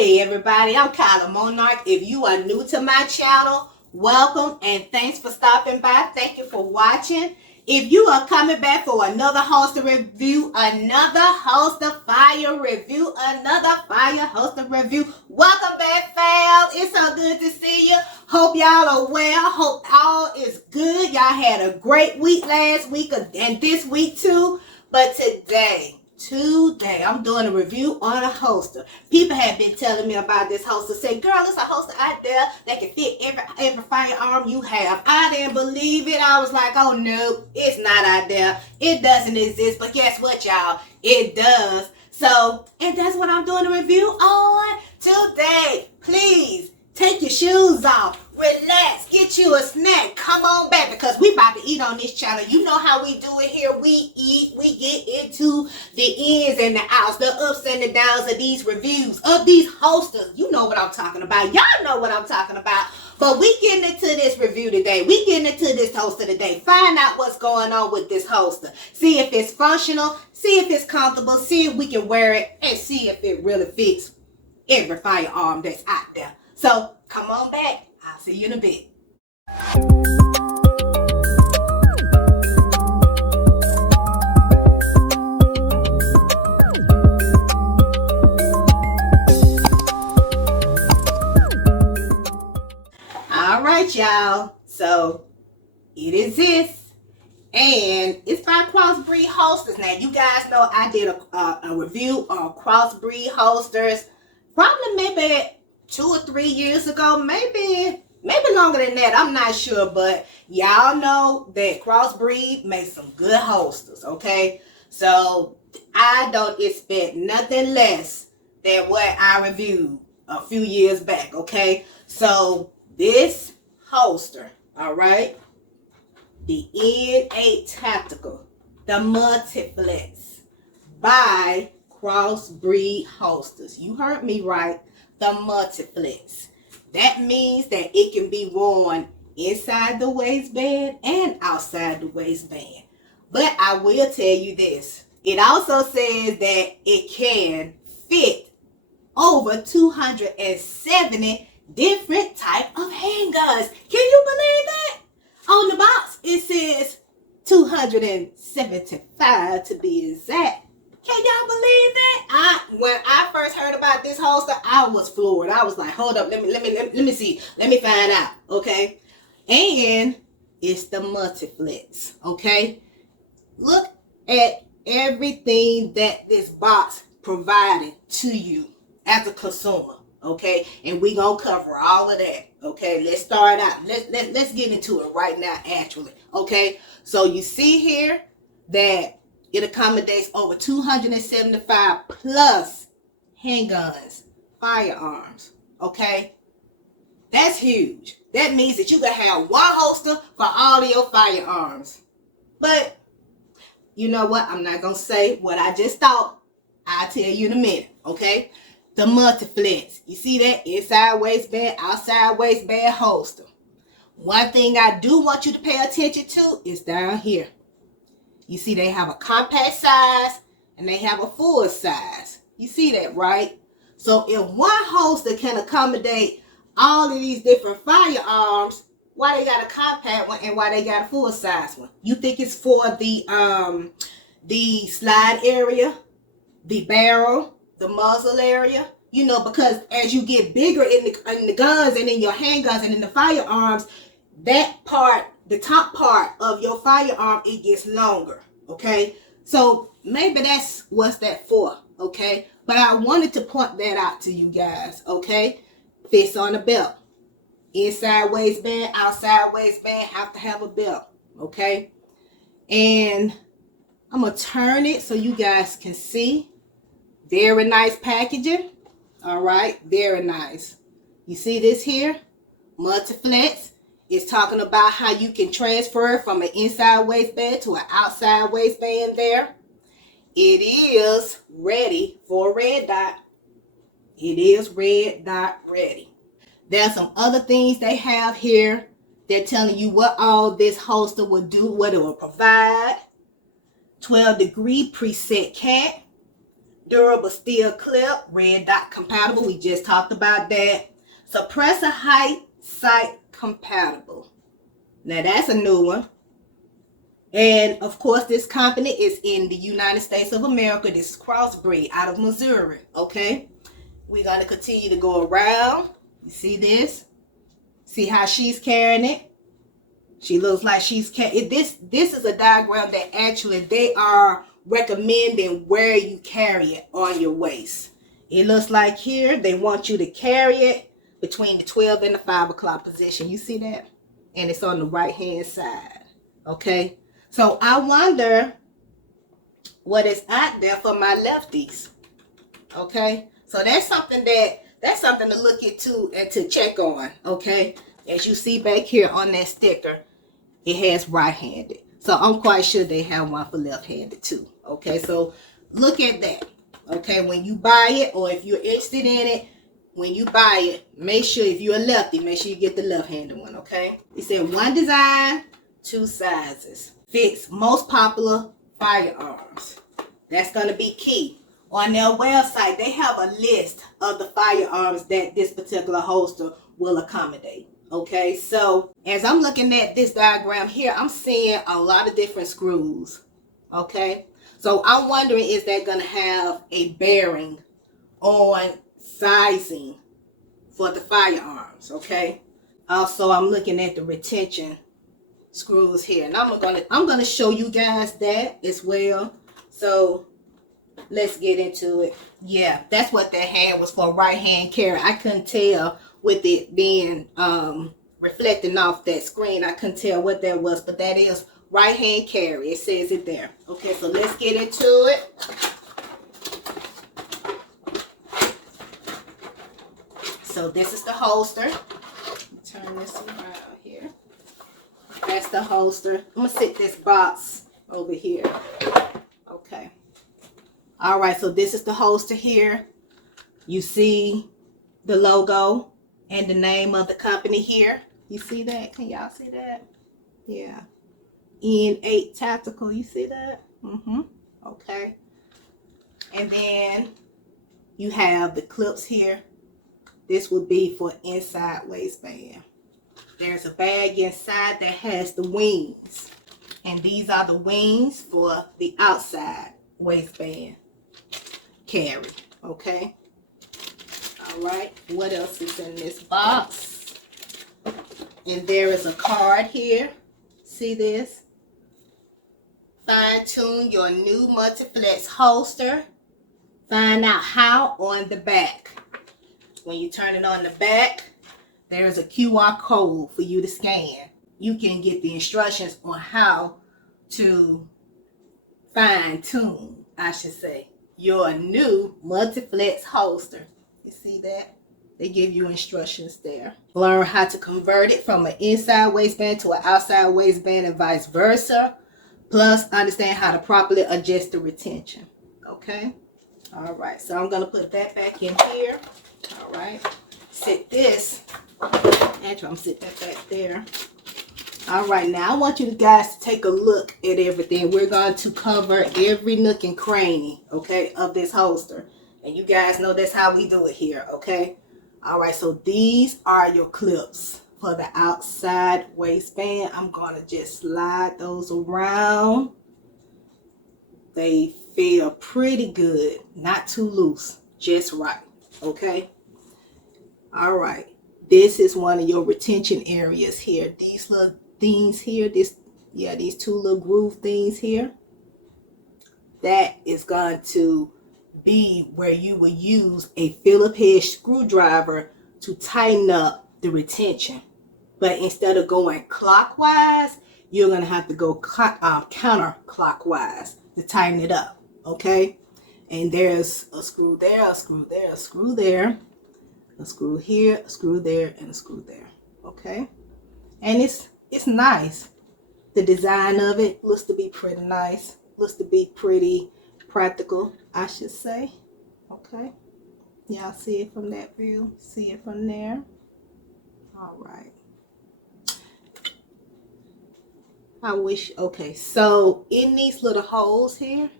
Hey everybody, I'm Kyla Monarch. If you are new to my channel, welcome and thanks for stopping by. Thank you for watching. If you are coming back for another holster review, another holster fire review, welcome back, fam. It's so good to see you. Hope y'all are well. Hope all is good. Y'all had a great week last week and this week too. But today I'm doing a review on a holster. People have been telling me about this holster. Say, girl, it's a holster out there that can fit every firearm you have. I didn't believe it. I was like, oh no, it's not out there. It doesn't exist. But guess what, y'all? It does. So, and that's what I'm doing a review on today. Please take your shoes off. Relax, get you a snack, come on back, because we about to eat on this channel. You know how we do it here. We eat, we get into the ins and the outs, the ups and the downs of these reviews, of these holsters. You know what I'm talking about. Y'all know what I'm talking about. But we getting into this review today. We getting into this holster today. Find out what's going on with this holster. See if it's functional, see if it's comfortable, see if we can wear it, and see if it really fits every firearm that's out there. So, come on back. I'll see you in a bit. All right, y'all. So, it exists. And it's by Crossbreed Holsters. Now, you guys know I did a review on Crossbreed Holsters. Probably maybe 2 or 3 years ago, maybe longer than that, I'm not sure, but y'all know that Crossbreed makes some good holsters, okay? So I don't expect nothing less than what I reviewed a few years back, okay? So this holster, all right, the N8 Tactical, the MultiFlex by Crossbreed Holsters. You heard me right. The MultiFlex. That means that it can be worn inside the waistband and outside the waistband. But I will tell you this. It also says that it can fit over 270 different type of handguns. Can you believe that? On the box, it says 275 to be exact. Can y'all believe that? When I first heard about this holster, I was floored. I was like, hold up, let me see. Let me find out, okay? And it's the MultiFlex, okay? Look at everything that this box provided to you as a consumer, okay? And we gonna cover all of that, okay? Let's start out. Let's get into it right now, actually, okay? So you see here that it accommodates over 275 plus handguns, firearms, okay? That's huge. That means that you can have one holster for all of your firearms. But you know what? I'm not going to say what I just thought. I'll tell you in a minute, okay? The MultiFlex. You see that? Inside waistband, outside waistband holster. One thing I do want you to pay attention to is down here. You see they have a compact size and they have a full size. You see that, right? So if one holster can accommodate all of these different firearms, why they got a compact one and why they got a full size one? You think it's for the slide area, the barrel, the muzzle area? You know, because as you get bigger in the guns and in your handguns and in the firearms, that part, the top part of your firearm, it gets longer, okay? So maybe that's what's that for, okay? But I wanted to point that out to you guys, okay? Fits on the belt. Inside waistband, outside waistband, have to have a belt, okay? And I'm going to turn it so you guys can see. Very nice packaging, all right? Very nice. You see this here? MultiFlex. It's talking about how you can transfer from an inside waistband to an outside waistband there. It is ready for a red dot. It is red dot ready. There's some other things they have here. They're telling you what all this holster will do, what it will provide. 12-degree preset cap. durable steel clip, red dot compatible. We just talked about that. Suppressor height sight compatible. Now that's a new one. And of course, this company is in the United States of America. This is Crossbreed out of Missouri. Okay, we're gonna continue to go around. You see this? See how she's carrying it? She looks like she's carrying this. This is a diagram that actually they are recommending where you carry it on your waist. It looks like here they want you to carry it between the 12 and the 5 o'clock position. You see that? And it's on the right hand side. Okay. So I wonder what is out there for my lefties. Okay, so that's something to look into and to check on. Okay, as you see back here on that sticker, it has right-handed. So I'm quite sure they have one for left-handed too. Okay, so look at that. Okay, when you buy it, or if you're interested in it, when you buy it, make sure if you're a lefty, make sure you get the left-handed one. Okay, it said one design, two sizes. Fits most popular firearms. That's going to be key. On their website, they have a list of the firearms that this particular holster will accommodate. Okay, so as I'm looking at this diagram here, I'm seeing a lot of different screws. Okay, so I'm wondering, is that going to have a bearing on sizing for the firearms? Okay, also I'm looking at the retention screws here, and I'm gonna show you guys that as well. So let's get into it. Yeah, that's what that hand was for, right hand carry. I couldn't tell with it being reflecting off that screen. I couldn't tell what that was, but that is right hand carry. It says it there. Okay, so let's get into it. So this is the holster. Turn this around here. That's the holster. I'm gonna sit this box over here. Okay. All right, so this is the holster here. You see the logo and the name of the company here. You see that? Can y'all see that? Yeah. N8 Tactical. You see that? Okay. And then you have the clips here. This would be for inside waistband. There's a bag inside that has the wings. And these are the wings for the outside waistband carry. Okay. All right. What else is in this box? And there is a card here. See this? Fine tune your new MultiFlex holster. Find out how on the back. When you turn it on the back, there's a QR code for you to scan. You can get the instructions on how to fine tune, I should say, your new MultiFlex holster. You see that? They give you instructions there. Learn how to convert it from an inside waistband to an outside waistband and vice versa. Plus, understand how to properly adjust the retention. Okay? All right. So I'm going to put that back in here. All right. Sit this. Actually, I'm sitting that back there. All right, now I want you guys to take a look at everything. We're going to cover every nook and cranny, okay, of this holster. And you guys know that's how we do it here, okay? All right, so these are your clips for the outside waistband. I'm going to just slide those around. They feel pretty good, not too loose, just right, okay? All right. This is one of your retention areas here. These little things here, these two little groove things here. That is going to be where you will use a Phillips head screwdriver to tighten up the retention. But instead of going clockwise, you're going to have to go counterclockwise to tighten it up. Okay? And there's a screw there, a screw there, a screw there. A screw here, a screw there, and a screw there. Okay, and it's nice. The design of it looks to be pretty nice. Looks to be pretty practical, I should say. Okay, y'all see it from that view. See it from there. All right. Okay, so in these little holes here,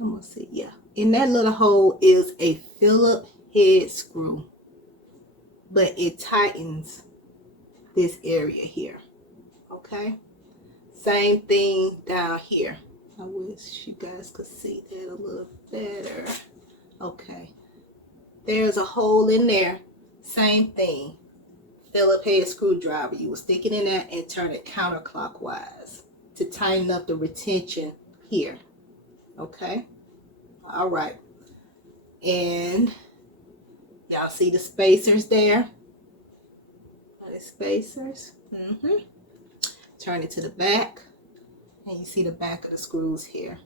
I'm gonna see. Yeah, In that little hole is a Phillips head screw, but it tightens this area here. Okay, same thing down here. I wish you guys could see that a little better. Okay, there's a hole in there. Same thing. Phillips head screwdriver. You will stick it in there and turn it counterclockwise to tighten up the retention here. Okay. All right. And y'all see the spacers there? The spacers. Turn it to the back. And you see the back of the screws here.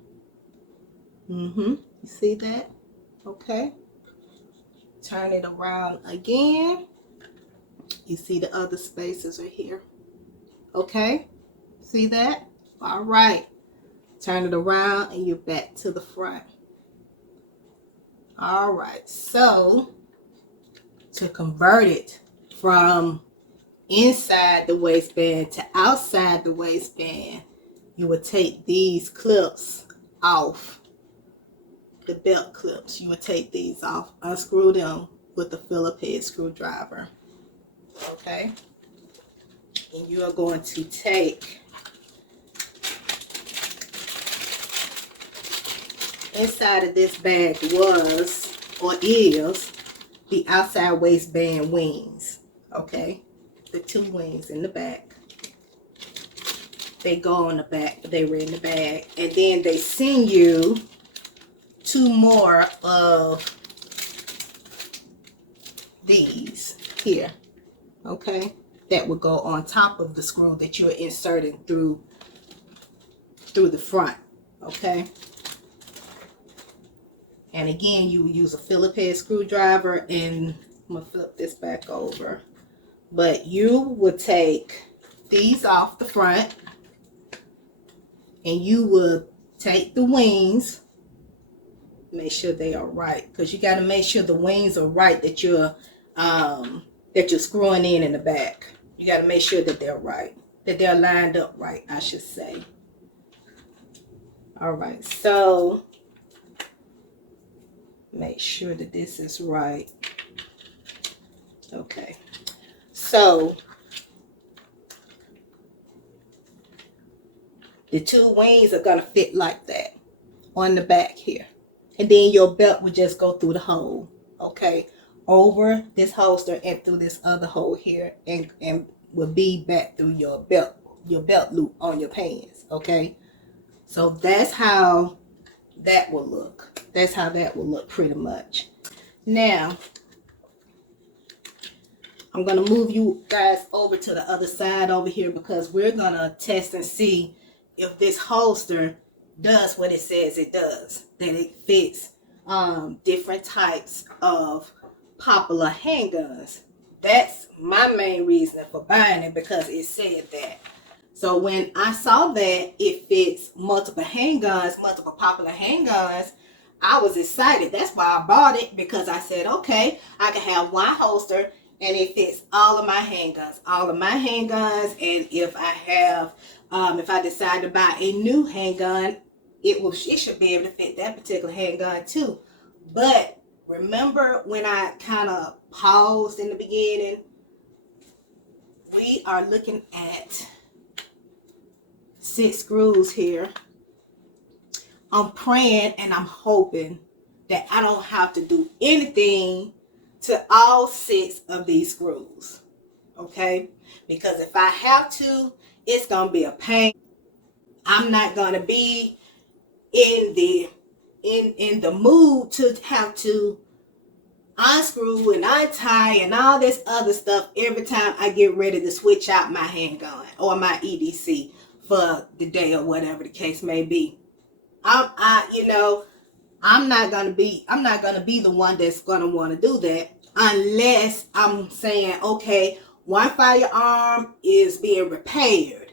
You see that? Okay. Turn it around again. You see the other spacers are here. Okay. See that? All right. Turn it around and you're back to the front. All right. So to convert it from inside the waistband to outside the waistband, you would take these clips off, the belt clips. You would take these off, unscrew them with the Phillips head screwdriver. Okay. And you are going to take inside of this bag was or is the outside waistband wings. Okay, the two wings in the back. They go on the back, but they were in the bag. And then they send you two more of these here. Okay, that would go on top of the screw that you're inserting through the front. Okay. And again, you will use a Phillips head screwdriver, and I'm going to flip this back over. But you will take these off the front, and you will take the wings, make sure they are right, because you got to make sure the wings are right that you're screwing in the back. You got to make sure that they're right, that they're lined up right, I should say. All right, so make sure that this is right. Okay, so the two wings are going to fit like that on the back here. And then your belt would just go through the hole, okay, over this holster and through this other hole here, and will be back through your belt loop on your pants, okay? So that's how that will look. That's how that will look pretty much. Now, I'm going to move you guys over to the other side over here, because we're going to test and see if this holster does what it says it does, that it fits different types of popular handguns. That's my main reason for buying it, because it said that. So when I saw that it fits multiple handguns, multiple popular handguns, I was excited. That's why I bought it, because I said, okay, I can have one holster and it fits all of my handguns. And if I have, if I decide to buy a new handgun, it should be able to fit that particular handgun too. But remember when I kind of paused in the beginning? We are looking at 6 screws here. I'm praying and I'm hoping that I don't have to do anything to all 6 of these screws, okay? Because if I have to, it's gonna be a pain. I'm not gonna be in the mood to have to unscrew and untie and all this other stuff every time I get ready to switch out my handgun or my EDC for the day or whatever the case may be. I'm not gonna be the one that's gonna want to do that, unless I'm saying, okay, one firearm is being repaired.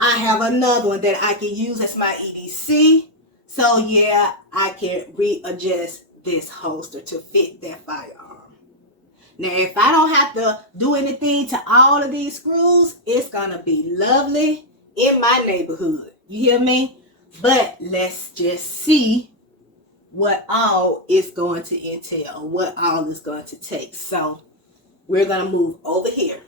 I have another one that I can use as my EDC. So yeah, I can readjust this holster to fit that firearm. Now, if I don't have to do anything to all of these screws, it's gonna be lovely in my neighborhood. You hear me? But let's just see what all is going to entail, what all is going to take. So we're going to move over here.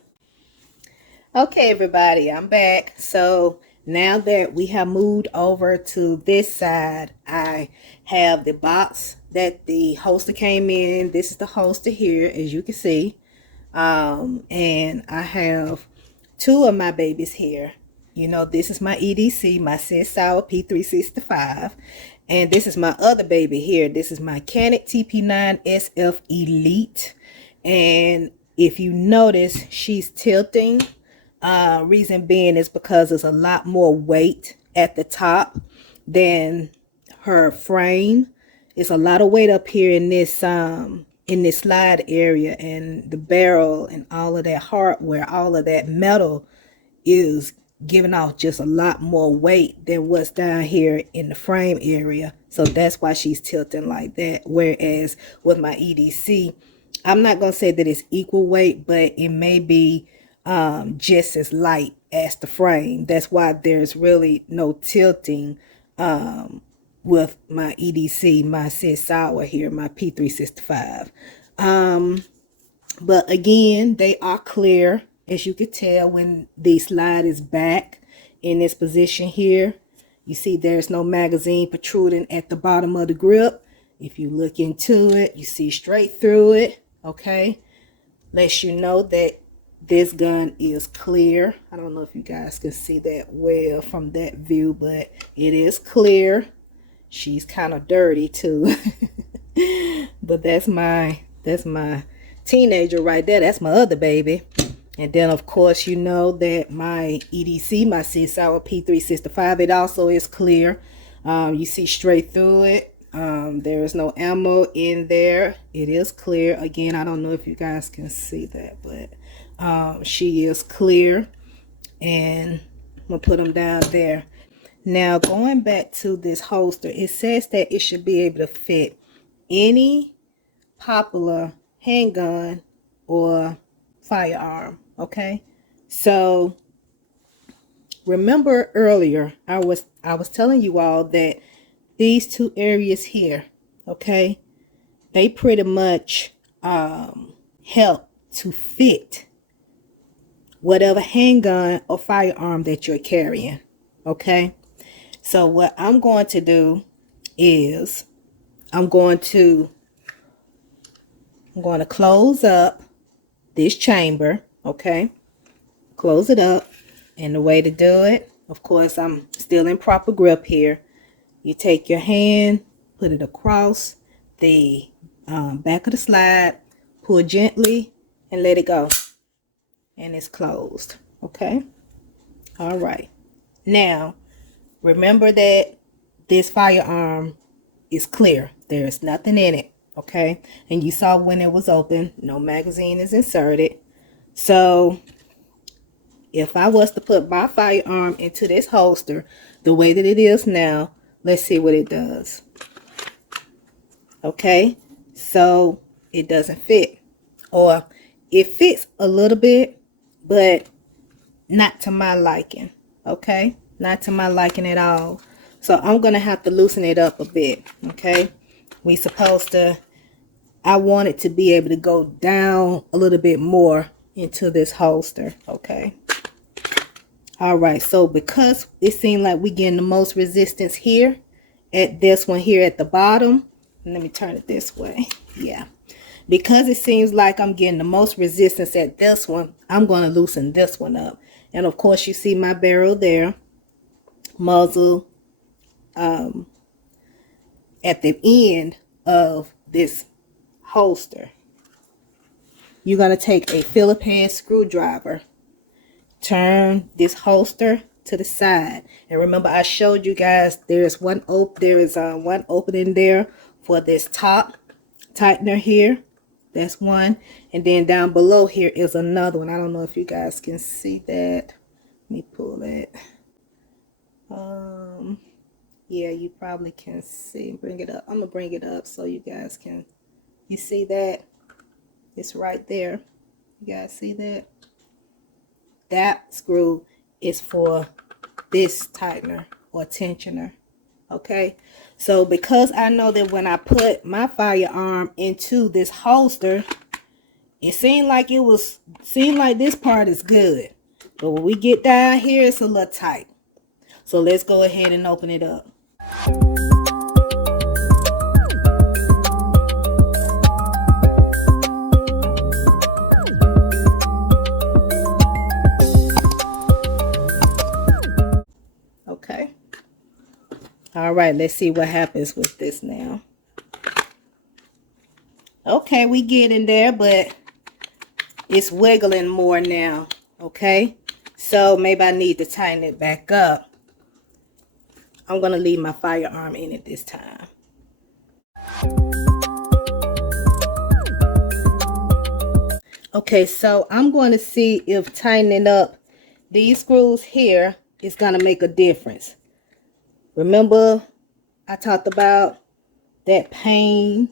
Okay, everybody, I'm back. So now that we have moved over to this side, I have the box that the holster came in. This is the holster here, as you can see. And I have two of my babies here. You know, this is my EDC, my Sid Sauer P365. And this is my other baby here. This is my Canon TP9 SF Elite. And if you notice, she's tilting. Reason being is because there's a lot more weight at the top than her frame. It's a lot of weight up here in this slide area, and the barrel and all of that hardware, all of that metal is giving off just a lot more weight than what's down here in the frame area. So that's why she's tilting like that. Whereas with my EDC, I'm not going to say that it's equal weight, but it may be just as light as the frame. That's why there's really no tilting with my EDC, my Sid Sauer here, my P365. But again, they are clear, as you can tell when the slide is back in this position here. You see there's no magazine protruding at the bottom of the grip. If you look into it, you see straight through it. Okay, lets you know that this gun is clear. I don't know if you guys can see that well from that view, but it is clear. She's kind of dirty too. But that's my teenager right there. That's my other baby. And then of course you know that my EDC, my Sid Sauer P365, it also is clear. You see straight through it. There is no ammo in there. It is clear. Again, I don't know if you guys can see that, but she is clear. And I'm gonna put them down there. Now going back to this holster, it says that it should be able to fit any popular handgun or firearm. Okay, so remember earlier I was telling you all that these two areas here, okay, they pretty much help to fit whatever handgun or firearm that you're carrying. Okay, so what I'm going to do is I'm going to close up this chamber. Okay, close it up. And the way to do it, of course, I'm still in proper grip here. You take your hand, put it across the back of the slide, pull gently, and let it go. And it's closed. Okay, all right. Now remember that this firearm is clear. There is nothing in it. Okay, and you saw when it was open, no magazine is inserted. So if I was to put my firearm into this holster the way that it is now, let's see what it does. Okay, so it doesn't fit, or it fits a little bit, but not to my liking. Okay, not to my liking at all. So I'm gonna have to loosen it up a bit. Okay, I want it to be able to go down a little bit more into this holster. Okay, all right. So because it seemed like we're getting the most resistance here at this one here at the bottom, let me turn it this way. Yeah, because it seems like I'm getting the most resistance at this one, I'm going to loosen this one up. And of course you see my barrel there, muzzle at the end of this holster. You're going to take a Phillips head screwdriver, turn this holster to the side, and remember I showed you guys there's one opening there for this top tightener here. That's one, and then down below here is another one. I don't know if you guys can see that. Let me pull it. Yeah, you probably can see. Bring it up. I'm gonna bring it up so you guys can. You see that? It's right there. You guys see that? That screw is for this tightener or tensioner. Okay, so because I know that when I put my firearm into this holster, it seemed like this part is good, but when we get down here, it's a little tight. So let's go ahead and open it up. Okay. All right, let's see what happens with this now. Okay, we get in there, but it's wiggling more now. Okay, so maybe I need to tighten it back up. I'm going to leave my firearm in it this time. Okay, so I'm going to see if tightening up these screws here is going to make a difference. Remember, I talked about that pain,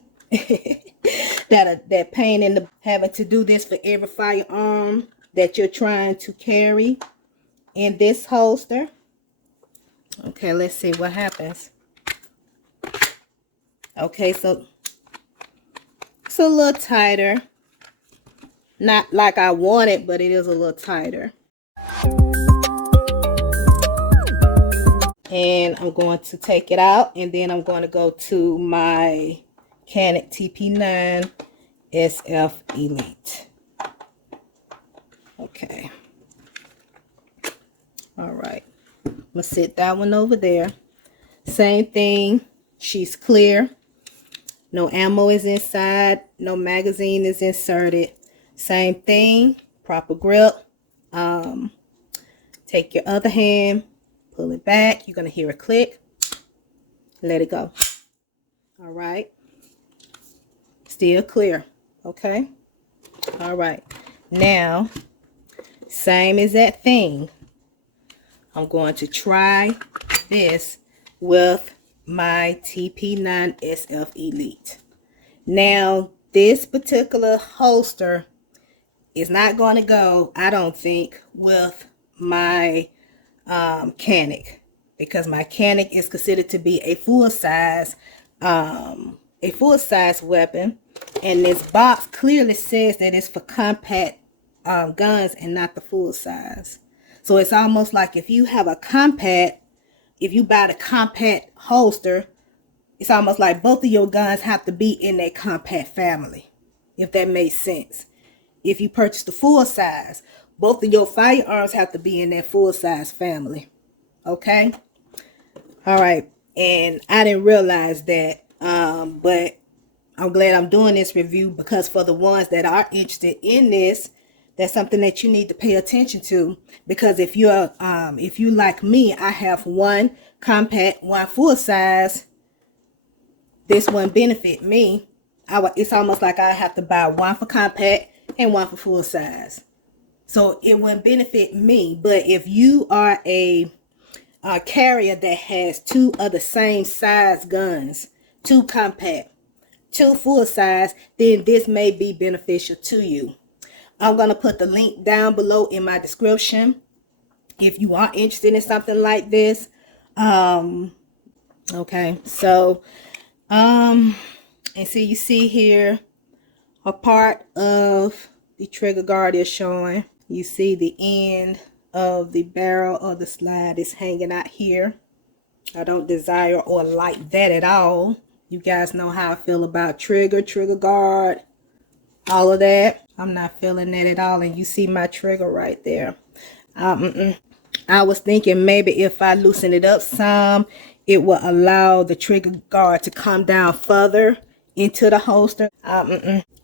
that pain in having to do this for every firearm that you're trying to carry in this holster. Okay, let's see what happens. Okay, so it's a little tighter. Not like I want it, but it is a little tighter. And I'm going to take it out, and then I'm going to go to my Canik TP9 SF Elite. Okay. All right. I'm going to sit that one over there. Same thing. She's clear. No ammo is inside. No magazine is inserted. Same thing. Proper grip. Take your other hand. Pull it back. You're going to hear a click. Let it go. All right. Still clear. Okay. All right. Now, same exact thing. I'm going to try this with my TP9 SF Elite. Now, this particular holster is not going to go, I don't think, with my Canik, because my Canik is considered to be a full size weapon, and this box clearly says that it's for compact guns and not the full size. So it's almost like if you have a compact, if you buy the compact holster, it's almost like both of your guns have to be in that compact family, if that makes sense. If you purchase the full size, both of your firearms have to be in that full size family. Okay. All right. And I didn't realize that, but I'm glad I'm doing this review, because for the ones that are interested in this, that's something that you need to pay attention to. Because if you're, if you like me, I have one compact, one full size. This one benefit me. It's almost like I have to buy one for compact and one for full size. So it wouldn't benefit me. But if you are a carrier that has two of the same size guns, two compact, two full size, then this may be beneficial to you. I'm going to put the link down below in my description if you are interested in something like this. Okay, so and see, you see here a part of the trigger guard is showing. You see the end of the barrel of the slide is hanging out here. I don't desire or like that at all. You guys know how I feel about trigger guard, all of that. I'm not feeling that at all. And you see my trigger right there. I was thinking maybe if I loosen it up some, it will allow the trigger guard to come down further into the holster.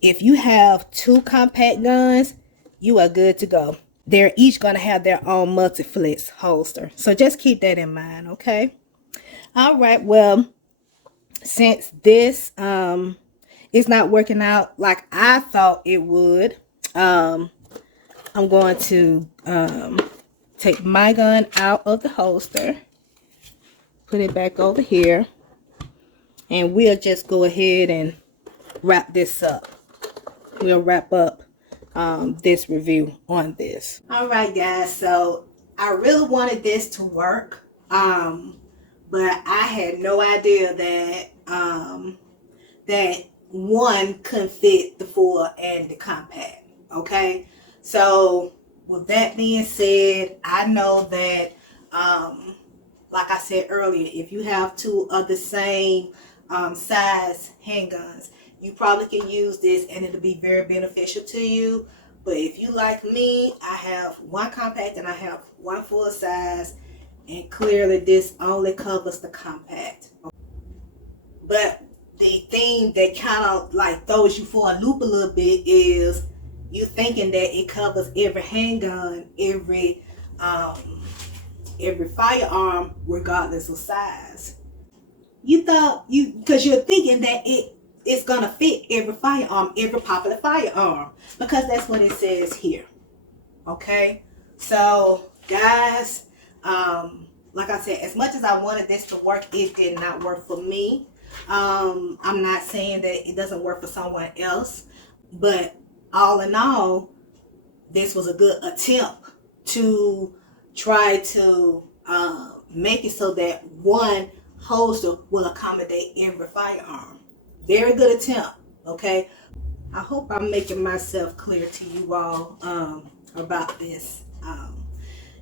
If you have two compact guns, you are good to go. They're each going to have their own MultiFlex holster. So just keep that in mind, okay? All right, well, since this is not working out like I thought it would, I'm going to take my gun out of the holster, put it back over here, and we'll just go ahead and wrap this up. We'll wrap up this review on this. All right, guys, so I really wanted this to work, but I had no idea that that one couldn't fit the full and the compact. Okay, so with that being said, I know that like I said earlier, if you have two of the same size handguns, you probably can use this and it'll be very beneficial to you. But if you like me, I have one compact and I have one full size, and clearly this only covers the compact. But the thing that kind of like throws you for a loop a little bit is you thinking that it covers every handgun, every firearm, regardless of size. Because you're thinking that it's gonna fit every firearm, every popular firearm, because that's what it says here. Okay, so guys, like I said, as much as I wanted this to work, it did not work for me. I'm not saying that it doesn't work for someone else, but all in all, this was a good attempt to try to make it so that one holster will accommodate every firearm. Very good attempt. Okay, I hope I'm making myself clear to you all about this.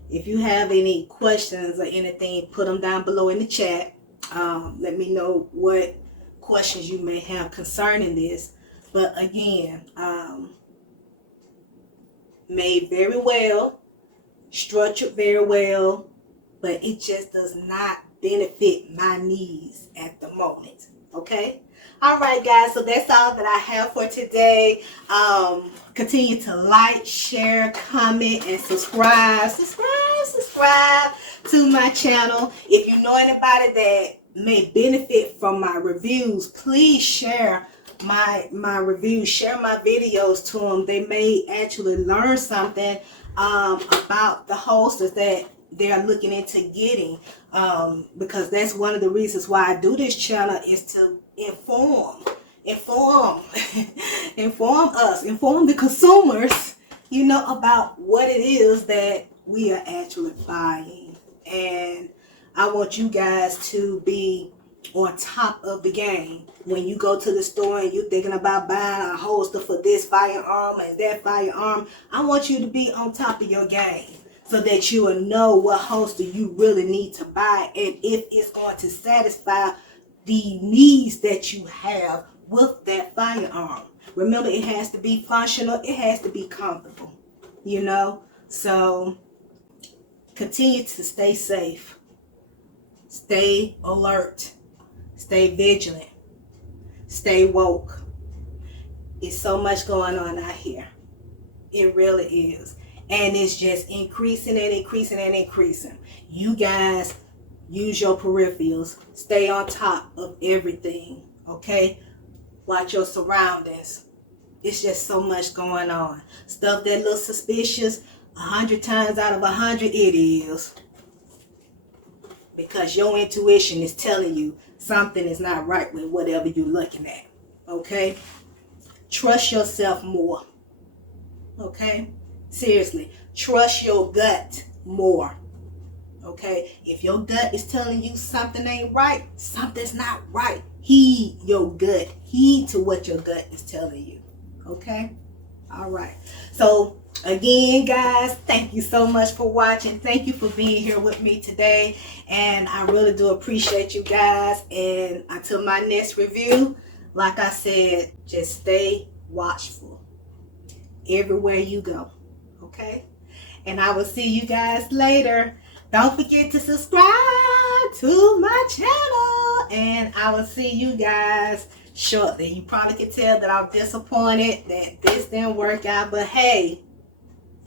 If you have any questions or anything, put them down below in the chat. Let me know what questions you may have concerning this. But again, made very well, structured very well, but it just does not benefit my needs at the moment. Okay, all right guys, so that's all that I have for today. Continue to like, share, comment, and subscribe to my channel. If you know anybody that may benefit from my reviews, please share my reviews, share my videos to them. They may actually learn something about the holsters that they're looking into getting, because that's one of the reasons why I do this channel, is to inform the consumers, you know, about what it is that we are actually buying. And I want you guys to be on top of the game. When you go to the store and you're thinking about buying a holster for this firearm and that firearm, I want you to be on top of your game, so that you will know what holster you really need to buy, and if it's going to satisfy the needs that you have with that firearm. Remember, it has to be functional, it has to be comfortable, you know. So continue to stay safe, stay alert, stay vigilant, stay woke. It's so much going on out here. It really is. And it's just increasing and increasing and increasing. You guys use your peripherals. Stay on top of everything. Okay? Watch your surroundings. It's just so much going on. Stuff that looks suspicious, 100 times out of 100 it is. Because your intuition is telling you something is not right with whatever you're looking at. Okay? Trust yourself more. Okay? Seriously, trust your gut more. Okay? If your gut is telling you something ain't right, something's not right. Heed your gut. Heed to what your gut is telling you. Okay? All right. So, again, guys, thank you so much for watching. Thank you for being here with me today. And I really do appreciate you guys. And until my next review, like I said, just stay watchful everywhere you go. Okay? And I will see you guys later. Don't forget to subscribe to my channel. And I will see you guys shortly. You probably can tell that I'm disappointed that this didn't work out. But hey,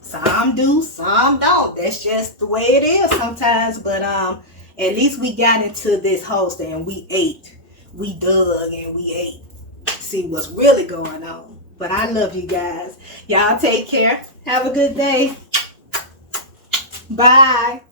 some do, some don't. That's just the way it is sometimes. But at least we got into this holster and we ate. We dug and we ate. See what's really going on. But I love you guys. Y'all take care. Have a good day. Bye.